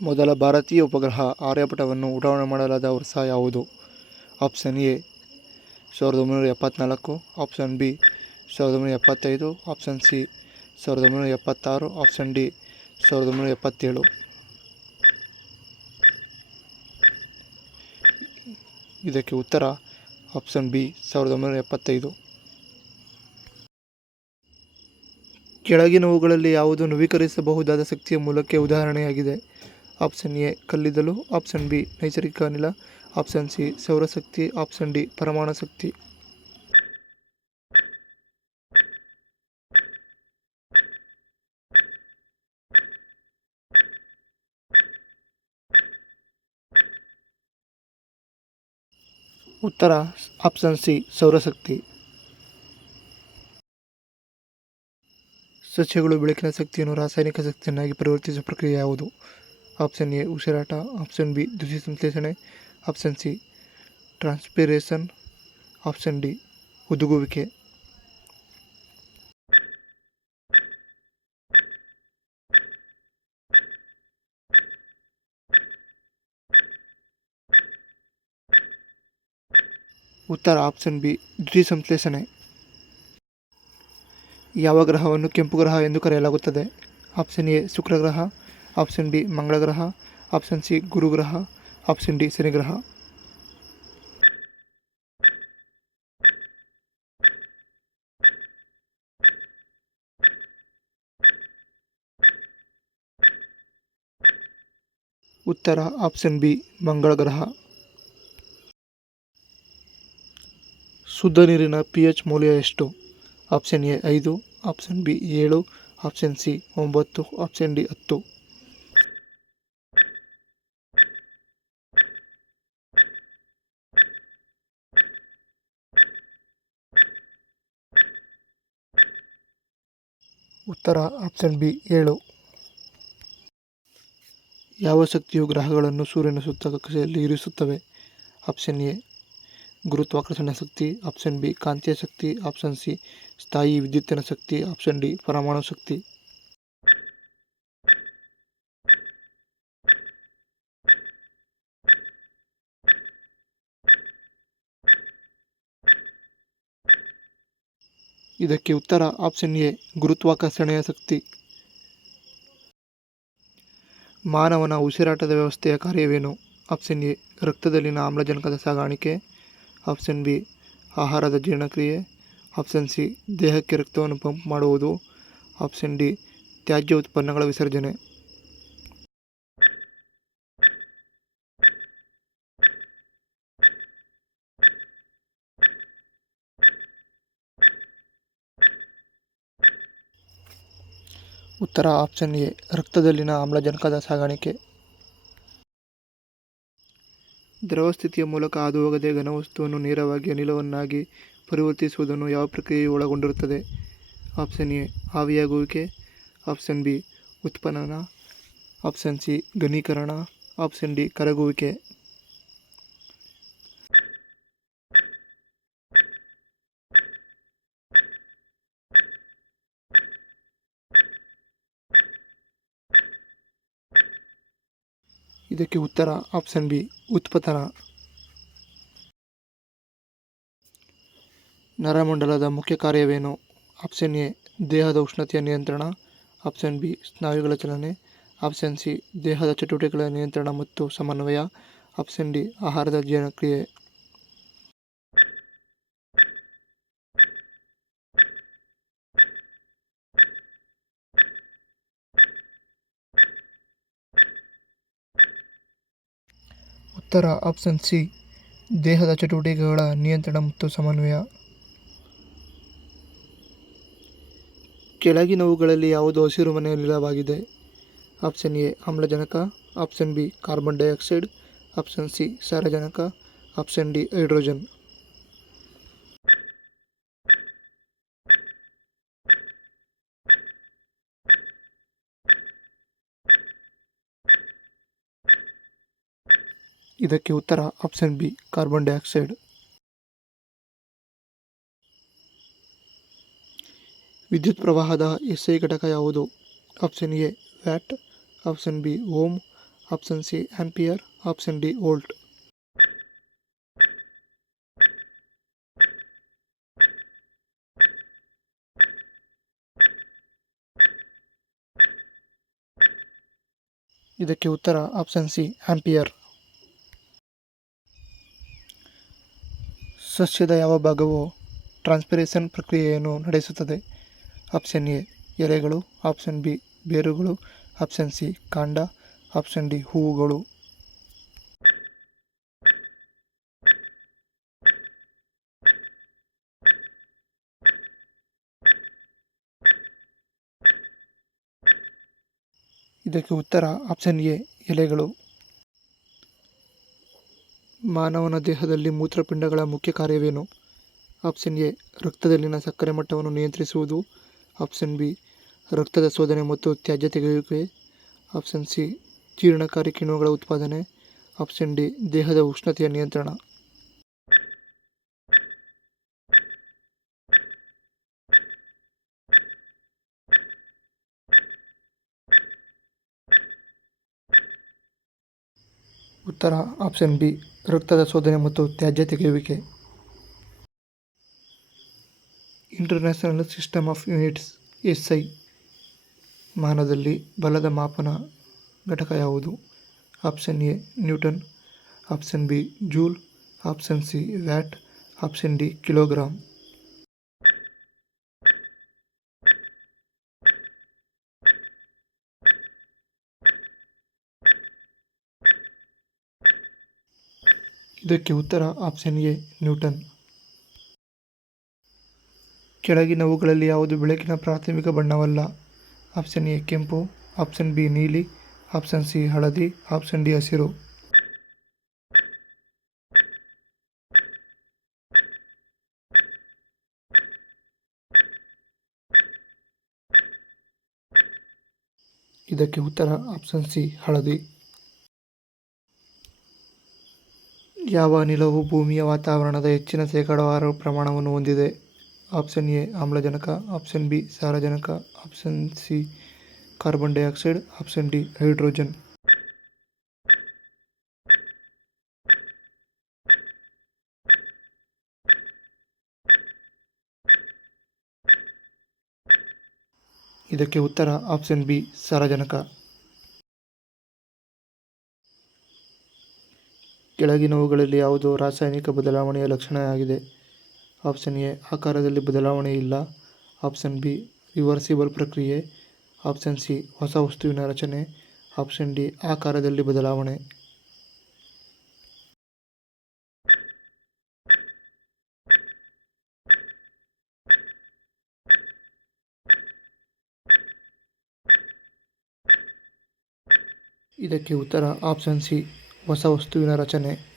ಮೊದಲ ಭಾರತೀಯ ಉಪಗ್ರಹ ಆರ್ಯಭಟವನ್ನು ಉಡಾವಣೆ ಮಾಡಲಾದ ವರ್ಷ ಯಾವುದು? ಆಪ್ಷನ್ ಎ, ಸಾವಿರದ ಒಂಬೈನೂರ ಎಪ್ಪತ್ತ್ನಾಲ್ಕು ಆಪ್ಷನ್ ಬಿ, ಸಾವಿರದ ಒಂಬೈನೂರ ಎಪ್ಪತ್ತೈದು. ಆಪ್ಷನ್ ಸಿ, ಸಾವಿರದ ಒಂಬೈನೂರ ಎಪ್ಪತ್ತಾರು. ಆಪ್ಷನ್ ಡಿ, ಸಾವಿರದ ಒಂಬೈನೂರ ಎಪ್ಪತ್ತೇಳು. ಇದಕ್ಕೆ ಉತ್ತರ ಆಪ್ಷನ್ ಬಿ, ಸಾವಿರದ ಒಂಬೈನೂರ ಎಪ್ಪತ್ತೈದು. ಕೆಳಗಿನವುಗಳಲ್ಲಿ ಯಾವುದು ನವೀಕರಿಸಬಹುದಾದ ಶಕ್ತಿಯ ಮೂಲಕ್ಕೆ ಉದಾಹರಣೆಯಾಗಿದೆ? ಆಪ್ಷನ್ ಎ, ಕಲ್ಲಿದ್ದಲು. ಆಪ್ಷನ್ ಬಿ, ನೈಸರ್ಗಿಕ ಅನಿಲ. ಆಪ್ಷನ್ ಸಿ, ಸೌರಶಕ್ತಿ. ಆಪ್ಷನ್ ಡಿ, ಪರಮಾಣು ಶಕ್ತಿ. ಉತ್ತರ, ಆಪ್ಷನ್ ಸಿ, ಸೌರಶಕ್ತಿ. ಸಸ್ಯಗಳು, ಬೆಳಕಿನ ಶಕ್ತಿಯನ್ನು ರಾಸಾಯನಿಕ ಶಕ್ತಿಯನ್ನಾಗಿ ಪರಿವರ್ತಿಸುವ ಪ್ರಕ್ರಿಯೆ ಯಾವುದು? ಆಪ್ಷನ್ ಎ ಉಸಿರಾಟ ಆಪ್ಷನ್ ಬಿ ದ್ಯುತಿ ಸಂಶ್ಲೇಷಣೆ option C transpiration option D ಹುದುಗುವಿಕೆ ಉತ್ತರ ಆಪ್ಷನ್ ಬಿ ದ್ಯುತಿ ಸಂಶ್ಲೇಷಣೆ ಯಾವ ಗ್ರಹವನ್ನು ಕೆಂಪು ಗ್ರಹ ಎಂದು ಕರೆಯಲಾಗುತ್ತದೆ. ಆಪ್ಷನ್ ಎ ಶುಕ್ರ ಗ್ರಹ ಆಪ್ಷನ್ ಬಿ ಮಂಗಳ ಗ್ರಹ ಆಪ್ಷನ್ ಸಿ ಗುರು ಗ್ರಹ ಆಪ್ಷನ್ ಡಿ ಶನಿ ಗ್ರಹ ಉತ್ತರ ಆಪ್ಷನ್ ಬಿ ಮಂಗಳ ಗ್ರಹ ಶುದ್ಧ ನೀರಿನ ಪಿ ಎಚ್ ಮೌಲ್ಯ ಎಷ್ಟು ಆಪ್ಷನ್ ಎ ಐದು ಆಪ್ಷನ್ ಬಿ ಏಳು ಆಪ್ಷನ್ ಸಿ ಒಂಬತ್ತು ಆಪ್ಷನ್ ಡಿ ಹತ್ತು ಉತ್ತರ ಆಪ್ಷನ್ ಬಿ, ಏಳು. ಯಾವ ಶಕ್ತಿಯು ಗ್ರಹಗಳನ್ನು ಸೂರ್ಯನ ಸುತ್ತ ಕಕ್ಷೆಯಲ್ಲಿ ಇರಿಸುತ್ತವೆ? ಆಪ್ಷನ್ ಎ, ಗುರುತ್ವಾಕರ್ಷಣ ಶಕ್ತಿ. ಆಪ್ಷನ್ ಬಿ, ಕಾಂತೀಯ ಶಕ್ತಿ. ಆಪ್ಷನ್ ಸಿ, ಸ್ಥಾಯಿ ವಿದ್ಯುತ್ತಿನ ಶಕ್ತಿ. ಆಪ್ಷನ್ ಡಿ, ಪರಮಾಣು ಶಕ್ತಿ. ಇದಕ್ಕೆ ಉತ್ತರ ಆಪ್ಷನ್ ಎ, ಗುರುತ್ವಾಕರ್ಷಣೆಯ ಶಕ್ತಿ. ಮಾನವನ ಉಸಿರಾಟದ ವ್ಯವಸ್ಥೆಯ ಕಾರ್ಯವೇನು? ಆಪ್ಷನ್ ಎ, ರಕ್ತದಲ್ಲಿನ ಆಮ್ಲಜನಕದ ಸಾಗಾಣಿಕೆ. ಆಪ್ಷನ್ ಬಿ, ಆಹಾರದ ಜೀರ್ಣಕ್ರಿಯೆ. ಆಪ್ಷನ್ ಸಿ, ದೇಹಕ್ಕೆ ರಕ್ತವನ್ನು ಪಂಪ್ ಮಾಡುವುದು. ಆಪ್ಷನ್ ಡಿ ತ್ಯಾಜ್ಯ ಉತ್ಪನ್ನಗಳ ವಿಸರ್ಜನೆ. ಉತ್ತರ ಆಪ್ಷನ್ ಎ, ರಕ್ತದಲ್ಲಿನ ಆಮ್ಲಜನಕದ ಸಾಗಾಣಿಕೆ. ದ್ರವ ಸ್ಥಿತಿಯ ಮೂಲಕ ಹಾದುಹೋಗದೆ ಘನವಸ್ತುವನ್ನು ನೇರವಾಗಿ ಅನಿಲವನ್ನಾಗಿ ಪರಿವರ್ತಿಸುವುದನ್ನು ಯಾವ ಪ್ರಕ್ರಿಯೆಯು ಒಳಗೊಂಡಿರುತ್ತದೆ? ಆಪ್ಷನ್ ಎ, ಆವಿಯಾಗುವಿಕೆ. ಆಪ್ಷನ್ ಬಿ ಉತ್ಪನ್ನನ ಆಪ್ಷನ್ ಸಿ, ಘನೀಕರಣ. ಆಪ್ಷನ್ ಡಿ, ಕರಗುವಿಕೆ. ಇದಕ್ಕೆ ಉತ್ತರ ಆಪ್ಷನ್ ಬಿ ಉತ್ಪತನ ನರಮಂಡಲದ ಮುಖ್ಯ ಕಾರ್ಯವೇನು? ಆಪ್ಷನ್ ಎ, ದೇಹದ ಉಷ್ಣತೆಯ ನಿಯಂತ್ರಣ. ಆಪ್ಷನ್ ಬಿ, ಸ್ನಾಯುಗಳ ಚಲನೆ. ಆಪ್ಷನ್ ಸಿ, ದೇಹದ ಚಟುವಟಿಕೆಗಳ ನಿಯಂತ್ರಣ ಮತ್ತು ಸಮನ್ವಯ. ಆಪ್ಷನ್ ಡಿ, ಆಹಾರದ ಜೀರ್ಣಕ್ರಿಯೆ. ಉತ್ತರ ಆಪ್ಷನ್ ಸಿ, ದೇಹದ ಚಟುವಟಿಕೆಗಳ ನಿಯಂತ್ರಣ ಮತ್ತು ಸಮನ್ವಯ. ಕೆಳಗಿನವುಗಳಲ್ಲಿ ಯಾವುದು ಹಸಿರು ಮನೆಯಲ್ಲಿಲವಾಗಿದೆ ಆಪ್ಷನ್ ಎ, ಆಮ್ಲಜನಕ. Option B, carbon dioxide. Option C, ಸಾರಜನಕ. Option D, hydrogen. ಇದಕ್ಕೆ ಉತ್ತರ ಆಪ್ಷನ್ ಬಿ ಕಾರ್ಬನ್ ಡೈಆಕ್ಸೈಡ್ ವಿದ್ಯುತ್ ಪ್ರವಾಹದ ಎಸ್ಐ ಘಟಕ ಯಾವುದು option A watt option B ohm option C ampere option D volt ಇದಕ್ಕೆ ಉತ್ತರ ಆಪ್ಷನ್ ಸಿ ಆಂಪಿಯರ್ ಸಸ್ಯದ ಯಾವ ಭಾಗವು ಟ್ರಾನ್ಸ್ಪಿರೇಷನ್ ಪ್ರಕ್ರಿಯೆಯನ್ನು ನಡೆಸುತ್ತದೆ? ಆಪ್ಷನ್ ಎ ಎಲೆಗಳು ಆಪ್ಷನ್ ಬಿ, ಬೇರುಗಳು. ಆಪ್ಷನ್ ಸಿ, ಕಾಂಡ. ಆಪ್ಷನ್ ಡಿ, ಹೂವುಗಳು. ಇದಕ್ಕೆ ಉತ್ತರ ಆಪ್ಷನ್ ಎ, ಎಲೆಗಳು. ಮಾನವನ ದೇಹದಲ್ಲಿ ಮೂತ್ರಪಿಂಡಗಳ ಮುಖ್ಯ ಕಾರ್ಯವೇನು? ಆಪ್ಷನ್ ಎ, ರಕ್ತದಲ್ಲಿನ ಸಕ್ಕರೆ ಮಟ್ಟವನ್ನು ನಿಯಂತ್ರಿಸುವುದು. ಆಪ್ಷನ್ ಬಿ, ರಕ್ತದ ಶೋಧನೆ ಮತ್ತು ತ್ಯಾಜ್ಯ ತೆಗೆಯುವಿಕೆ. ಆಪ್ಷನ್ ಸಿ, ಜೀರ್ಣಕಾರಿ ಕಿಣ್ವಗಳ ಉತ್ಪಾದನೆ. ಆಪ್ಷನ್ ಡಿ, ದೇಹದ ಉಷ್ಣತೆಯ ನಿಯಂತ್ರಣ. ಉತ್ತರ, ಆಪ್ಷನ್ ಬಿ ರಕ್ತದ ಶೋಧನೆ ಮತ್ತು ತ್ಯಾಜ್ಯ ತೆಗೆಯುವಿಕೆ. International system of units S I ಮಾನದಲ್ಲಿ ಬಲದ ಮಾಪನ ಘಟಕ ಯಾವುದು? Option A newton option B joule option C watt option D kilogram ಇದಕ್ಕೆ ಉತ್ತರ ಆಪ್ಷನ್ ಎ, ನ್ಯೂಟನ್. ಕೆಳಗಿನವುಗಳಲ್ಲಿ ಯಾವುದು ಬೆಳಕಿನ ಪ್ರಾಥಮಿಕ ಬಣ್ಣವಲ್ಲ? ಆಪ್ಷನ್ ಎ, ಕೆಂಪು. ಆಪ್ಷನ್ ಬಿ, ನೀಲಿ. ಆಪ್ಷನ್ ಸಿ, ಹಳದಿ. ಆಪ್ಷನ್ ಡಿ, ಹಸಿರು. ಇದಕ್ಕೆ ಉತ್ತರ ಆಪ್ಷನ್ ಸಿ, ಹಳದಿ. ಯಾವ ಅನಿಲವು ಭೂಮಿಯ ವಾತಾವರಣದ ಹೆಚ್ಚಿನ ಶೇಕಡಾವಾರು ಪ್ರಮಾಣವನ್ನು ಹೊಂದಿದೆ? ಆಪ್ಷನ್ ಎ, ಆಮ್ಲಜನಕ. ಆಪ್ಷನ್ ಬಿ, ಸಾರಜನಕ. Option C, carbon dioxide. Option D, hydrogen. ಇದಕ್ಕೆ ಉತ್ತರ ಆಪ್ಷನ್ ಬಿ, ಸಾರಜನಕ. ಕೆಳಗಿನವುಗಳಲ್ಲಿ ಯಾವುದು ರಾಸಾಯನಿಕ ಬದಲಾವಣೆಯ ಲಕ್ಷಣವಾಗಿದೆ ಆಪ್ಷನ್ ಎ, ಆಕಾರದಲ್ಲಿ ಬದಲಾವಣೆ ಇಲ್ಲ. ಆಪ್ಷನ್ ಬಿ, ರಿವರ್ಸಿಬಲ್ ಪ್ರಕ್ರಿಯೆ. ಆಪ್ಷನ್ ಸಿ, ಹೊಸ ವಸ್ತುವಿನ ರಚನೆ. ಆಪ್ಷನ್ ಡಿ, ಆಕಾರದಲ್ಲಿ ಬದಲಾವಣೆ. ಇದಕ್ಕೆ ಉತ್ತರ ಆಪ್ಷನ್ ಸಿ. ಹೊಸ ವಸ್ತುವಿನ ರಚನೆ.